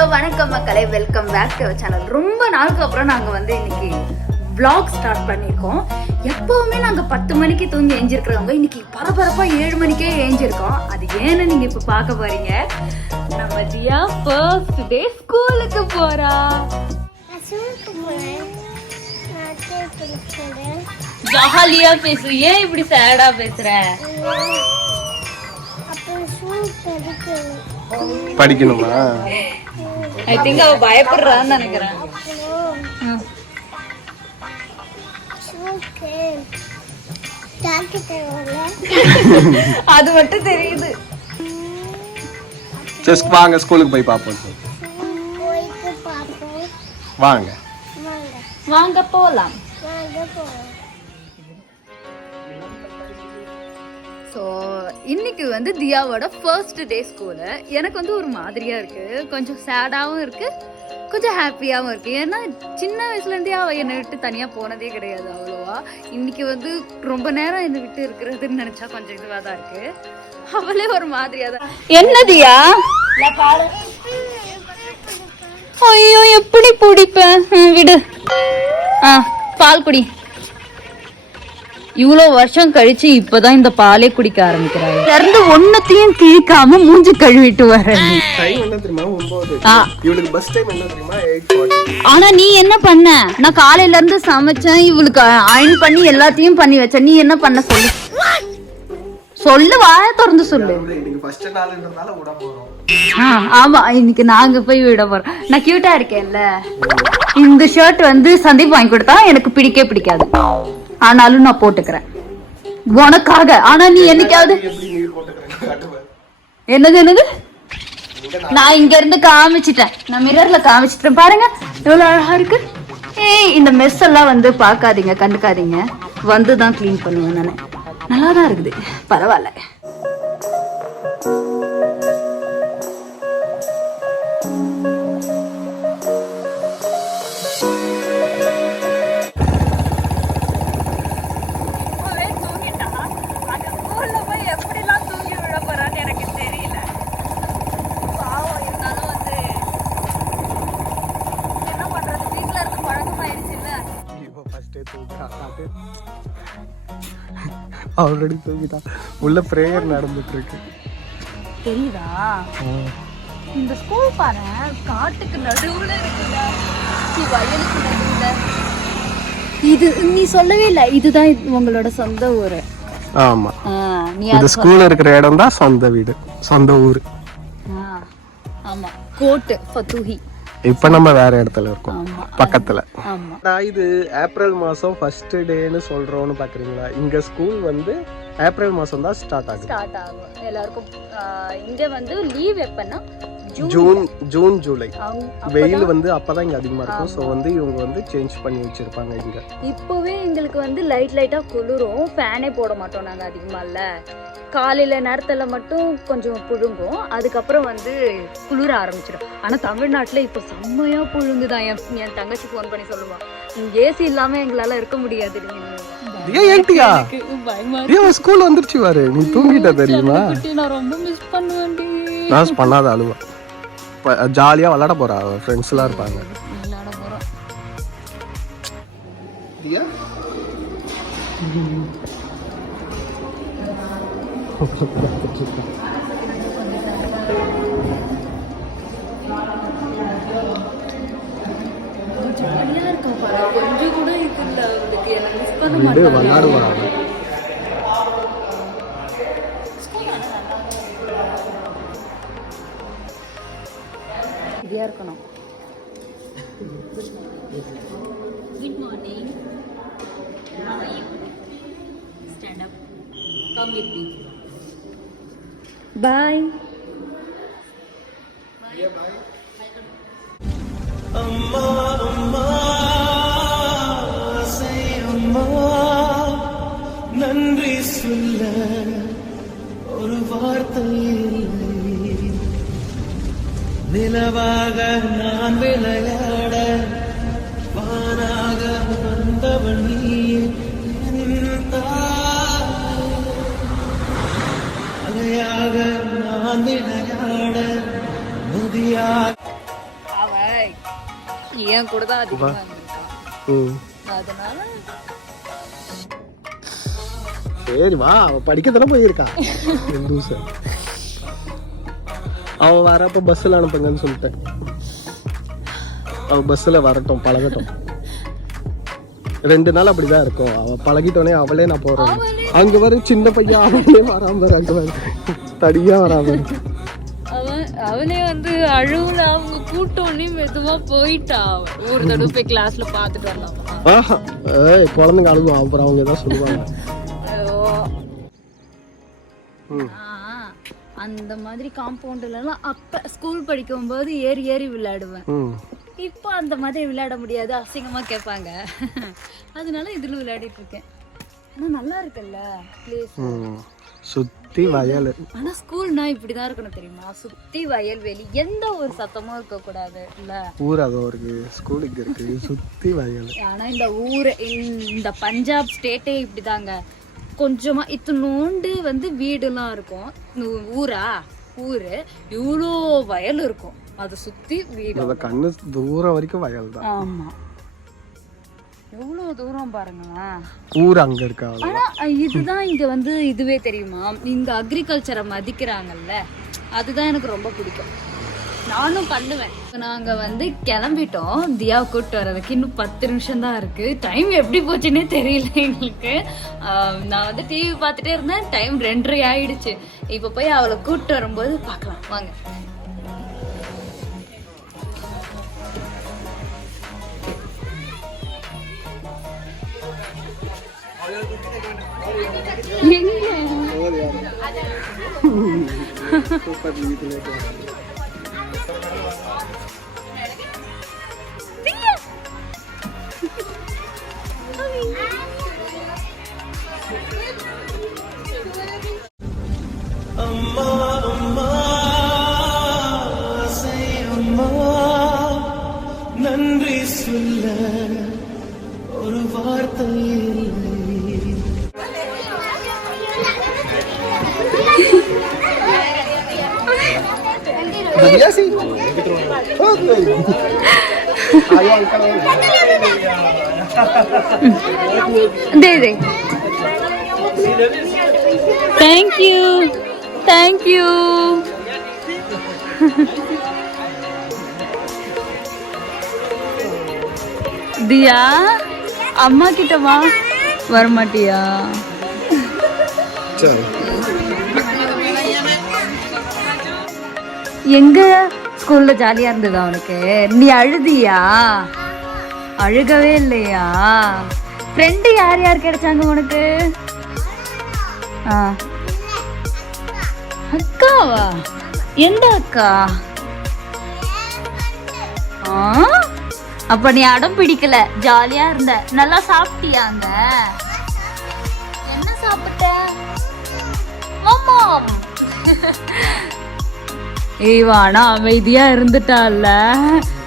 Hello வணக்கம் மக்களே, welcome back to our channel. ரொம்ப நாளுக்கு அப்புறம் நாங்கள் வந்து இன்னைக்கு vlog ஸ்டார்ட் பண்ணியிருக்கோம். எப்போவுமே நாங்கள் 10 மணிக்கு தூங்கி எழுந்திருக்கிறவங்க இன்னைக்கு பரபரப்பாக 7 மணிக்கே எழுந்திருக்கோம். அது ஏன்னு நீங்கள் இப்போ பார்க்க போறீங்க. நம்ம தியா ஃபர்ஸ்ட் டே ஸ்கூலுக்கு போறா. ஜாலியா பேசு, ஏன் இப்படி சேடா பேசுற? படிக்கணுமா? ஐ திங்க் அவ பயப்படுறான்னு நினைக்கிறேன். அது மட்டும் தெரியுது. ஜஸ்ட் வாங்க ஸ்கூலுக்கு போய் பாப்போம். வாங்க வாங்க போலாம். ஸோ இன்னைக்கு வந்து தியாவோட ஃபர்ஸ்ட் டே ஸ்கூலு. எனக்கு வந்து ஒரு மாதிரியா இருக்கு, கொஞ்சம் சேடாகவும் இருக்கு, கொஞ்சம் ஹாப்பியாகவும் இருக்கு. ஏன்னா சின்ன வயசுலேருந்தே அவள் என்னை விட்டு தனியாக போனதே கிடையாது அவ்வளோவா. இன்னைக்கு வந்து ரொம்ப நேரம் என்னை விட்டு இருக்கிறதுன்னு நினச்சா கொஞ்சம் இதுவாக தான் இருக்கு. அவளே ஒரு மாதிரியா தான். என்ன தியா? ஐயோ எப்படி பிடிப்பேன், விடு. பால் குடி. இவ்வளோ வருஷம் கழிச்சு இப்பதான் இந்த பாலே குடிக்க ஆரம்பிக்கிறாங்க. இருந்து ஒன்னத்தையும் கிழிக்காம மூஞ்சி கழுவிட்டு வரேன். ஆனா நீ என்ன பண்ண? நான் காலையில இருந்து சமைச்சேன், இவளுக்கு அயன் பண்ணி எல்லாத்தையும் பண்ணி வச்சேன். நீ என்ன பண்ண சொல்லு சொல்லு, வாய திறந்து சொல்லு. ஆமா, இன்னைக்கு நாங்க போய் விட போறோம். நான் கியூட்டா இருக்கேன்ல. இந்த ஷர்ட் வந்து சந்தீப் வாங்கி கொடுத்தா எனக்கு பிடிக்காது, ஆனாலும் நான் போட்டுக்கிறேன் உனக்காக. ஆனா நீ என்னைக்காவது என்னது நான் இங்க இருந்து காமிச்சிட்டேன், நான் மிரர்ல காமிச்சிட்டேன். பாருங்க எவ்வளவு அழகா இருக்கு. ஏய், இந்த மெஸ் எல்லாம் வந்து பாக்காதீங்க, கண்டுக்காதீங்க, வந்துதான் கிளீன் பண்ணுவேன் நானு. நல்லாதான் இருக்குது, பரவாயில்ல. ஆல்ரெடி தூங்கிட்டான். உள்ள பிரேயர் நடந்துட்டு இருக்கு, தெரியுதா? இந்த ஸ்கூல் பாரு, காட்டுக்கு நடுவுல இருக்குடா, வயலுக்கு நடுவுல. இது நீ சொல்லவே இல்லை, இதுதான் உங்களோட சொந்த ஊரு. ஆமா, இந்த ஸ்கூல் இருக்கிற இடம் தான் சொந்த வீடு, சொந்த ஊரு. ஆமா, கோட் ஃபத்தூஹி. இப்ப நம்ம வேற இடத்துல இருக்கோம், பக்கத்துல. நான் இது ஏப்ரல் மாசம் ஃபர்ஸ்ட் டேன்னு சொல்றோம்னு பாக்குறீங்களா? இங்க ஸ்கூல் வந்து ஏப்ரல் மாசம் தான் ஸ்டார்ட் ஆகும் எல்லாருக்கும். இங்க வந்து லீவ் எப்பன்னா ஜூன் ஜூலை. வெயில் வந்து அப்பதான் இங்க அதிகமா இருக்கும். சோ வந்து இவங்க வந்து சேஞ்ச் பண்ணி வச்சிருப்பாங்க இங்க. இப்பவே எங்களுக்கு வந்து லைட்டா குளிரும், ஃபேனே போட மாட்டோம் நாங்க அதிகமா. இல்ல காலையில நேரத்துல மட்டும் கொஞ்சம் புழுங்கும், அதுக்கப்புறம் வந்து குளிர ஆரம்பிச்சிடும். ஆனா தமிழ்நாட்டுல இப்ப செம்மையா புழுங்குதான். என் தங்கச்சி போன் பண்ணி சொல்லுவான், ஏசி இல்லாம எங்களால இருக்க முடியாது. ஸ்கூல் வந்துருச்சு பாரு, நீ தூங்கிட்ட தெரியுமா? நான் ரொம்ப மிஸ் பண்ணுவேன். நான் பண்ணாத அழுவா. ஜாலியா விளையாட போறா, ஃப்ரெண்ட்ஸ் எல்லாம் இருப்பாங்க. விளையாட போறோம். கொஞ்சம் கூட இருக்குல்ல அவங்களுக்கு, என்ன மிஸ் பண்ண மாட்டாங்க. விளையாடுவாங்க. இருக்கணும். Good morning. How are you? Stand up. Come with me. Bye. Bye. Bye. Amma amma say amma nandri solla oru vaarthai illai நிலவாக நான் விளையாட வானாக வந்தவன் நீ அலையாக நான் விளையாட நதியாக என் கூட தான் அதிகமா இருந்திருக்கான். அதனால சரி வா, அவ படிக்கத்தானே போயிருக்கா. அவ வரப்ப பஸ்ல அனுப்புங்கன்னு சொல்லிட்டேன். அவ பஸ்ல வரட்டும், பழகட்டும். 2 நாள் அப்படிதான் இருக்கும். அவ பழகிட்டோனே அவளே நான் போறேன். அங்க வர சின்ன பையன் அவனே வராம, அங்க வர தடியா வராம. அவனே வந்து அழுவுல அவங்க கூட்டோன்னே மெதுவா போயிட்டா. ஒரு தடவை போய் கிளாஸ்ல பாத்துட்டு வரலாம். குழந்தைங்க அழுகும், அப்புறம் அவங்க ஏதாவது சொல்லுவாங்க. அந்த மாதிரி காம்பவுண்ட்ல எல்லாம் அப்ப ஸ்கூல் படிக்கும் போது ஏறி ஏறி விளையாடுவேன். இப்போ அந்த மாதிரி விளையாட முடியாது, அசிங்கமா கேட்பாங்க. அதனால இதுல விளையாடிட்டு இருக்கேன். ஆனா நல்லா இருக்குல்ல பிளேஸ், சுத்தி வயல். ஆனா ஸ்கூல்னா இப்படிதான் இருக்கணும் தெரியுமா? சுத்தி வயல்வெளி, எந்த ஒரு சத்தமும் இருக்க கூடாது இல்ல. ஊர் அதோ இருக்கு, ஸ்கூல் இங்க இருக்கு, சுத்தி வயல். ஆனா இந்த ஊரு, இந்த பஞ்சாப் ஸ்டேட்டே இப்படிதாங்க. கொஞ்சமா இத்தனோண்டு வந்து வீடுலாம் இருக்கும். ஊரு இவ்வளோ வயல் இருக்கும், அதை சுத்தி வீடு. கண்ணு தூரம் வரைக்கும் வயல் தான். ஆமா, எவ்வளவு தூரம் பாருங்க. ஊர் அங்க இருக்கா. ஆனா இதுதான் இங்க வந்து இதுவே தெரியுமா, இங்க அக்ரிகல்ச்சரை மதிக்கிறாங்கல்ல, அதுதான் எனக்கு ரொம்ப பிடிக்கும். நானும் பண்ணுவேன். நாங்க வந்து கிளம்பிட்டோம் தியாவை கூப்பிட்டு வர்றதுக்கு. இன்னும் 10 நிமிஷம் தான் இருக்கு. டைம் எப்படி போச்சுன்னே தெரியல எங்களுக்கு. நான் வந்து டிவி பார்த்துட்டே இருந்தேன், டைம் 2:30 ஆயிடுச்சு. இப்ப போய் அவளை கூப்பிட்டு வரும்போது பார்க்கலாம் வாங்க. நன்றி சொல்ல ஒரு வார்த்தை दे थैंक यू दिया अम्मा किட்ட வா வர மாட்டியா எங்க ஸ்கூல்ல ஜாலியா இருந்ததா உனக்கு நீ அழுதியா அழுகவே இல்லையா ஃப்ரெண்ட் யார் யார் கிடைச்சாங்க உனக்கு அக்காவா எந்த அக்கா அப்ப நீ அடம் பிடிக்கல ஜாலியா இருந்த நல்லா சாப்பிட்டியாங்க என்ன சாப்பிட்ட மாமாம் ஏவானா அமைதியா இருந்துட்டால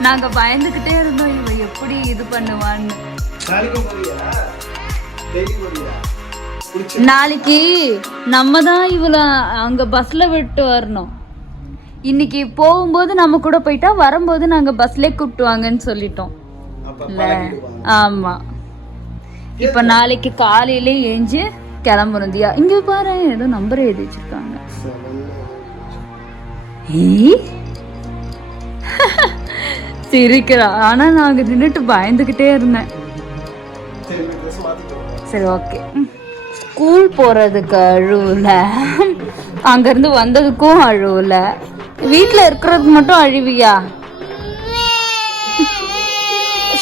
நாங்க பயந்துகிட்டே இருந்தோம் இவ எப்படி இது பண்ணுவான்னு நாளைக்கு நம்ம தான் இவள அங்க பஸ்ல விட்டு வரணும் இன்னைக்கு போகும்போது நம்ம கூட போயிட்டா வரும்போது நாங்க பஸ்ல கூப்பிட்டுவாங்கன்னு சொல்லிட்டோம் ஆமா இப்ப நாளைக்கு காலையில ஏஞ்சு கிளம்பணும் தியா இங்க பாரு ஏதோ நம்பர் எழுதி வச்சிருக்காங்க சிரிக்கிறா ஆனா நாங்க நின்னுட்டு பயந்துகிட்டே இருந்தேன் சரி ஓகே ஸ்கூல் போறதுக்கு அழுவல அங்க இருந்து வந்ததுக்கும் அழுவல வீட்டுல இருக்கிறதுக்கு மட்டும் அழுவியா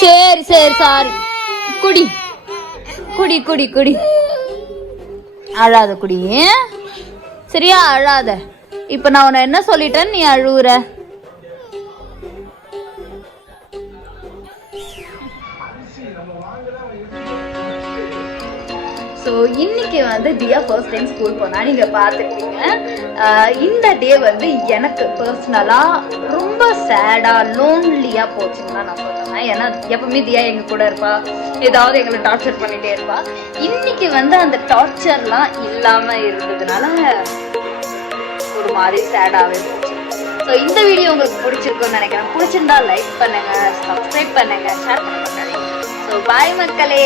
சரி சரி சாரி குடி குடி குடி குடி அழாத குடி சரியா அழாத இப்ப நான் உன்னை என்ன சொல்லிட்டேன்னு நீ அழுவுற ஸோ இன்னைக்கு வந்து தியா ஃபர்ஸ்ட் டைம் ஸ்கூல் போனா நீங்க பார்த்துருப்பீங்க இந்த டே வந்து எனக்கு பர்சனலாக ரொம்ப சேடாக லோன்லியாக போச்சுன்னு தான் நான் சொல்லுவேன் ஏன்னா எப்பவுமே தியா எங்க கூட இருப்பா ஏதாவது எங்களை டார்ச்சர் பண்ணிட்டே இருப்பா இன்னைக்கு வந்து அந்த டார்ச்சர்லாம் இல்லாமல் இருந்ததுனால ஒரு மாதிரி சேடாகவே போச்சு ஸோ இந்த வீடியோ உங்களுக்கு பிடிச்சிருக்குன்னு நினைக்கிறேன். பிடிச்சிருந்தா லைக் பண்ணுங்க, சப்ஸ்கிரைப் பண்ணுங்க, ஷேர் பண்ணுங்க. ஸோ பாய் மக்களே.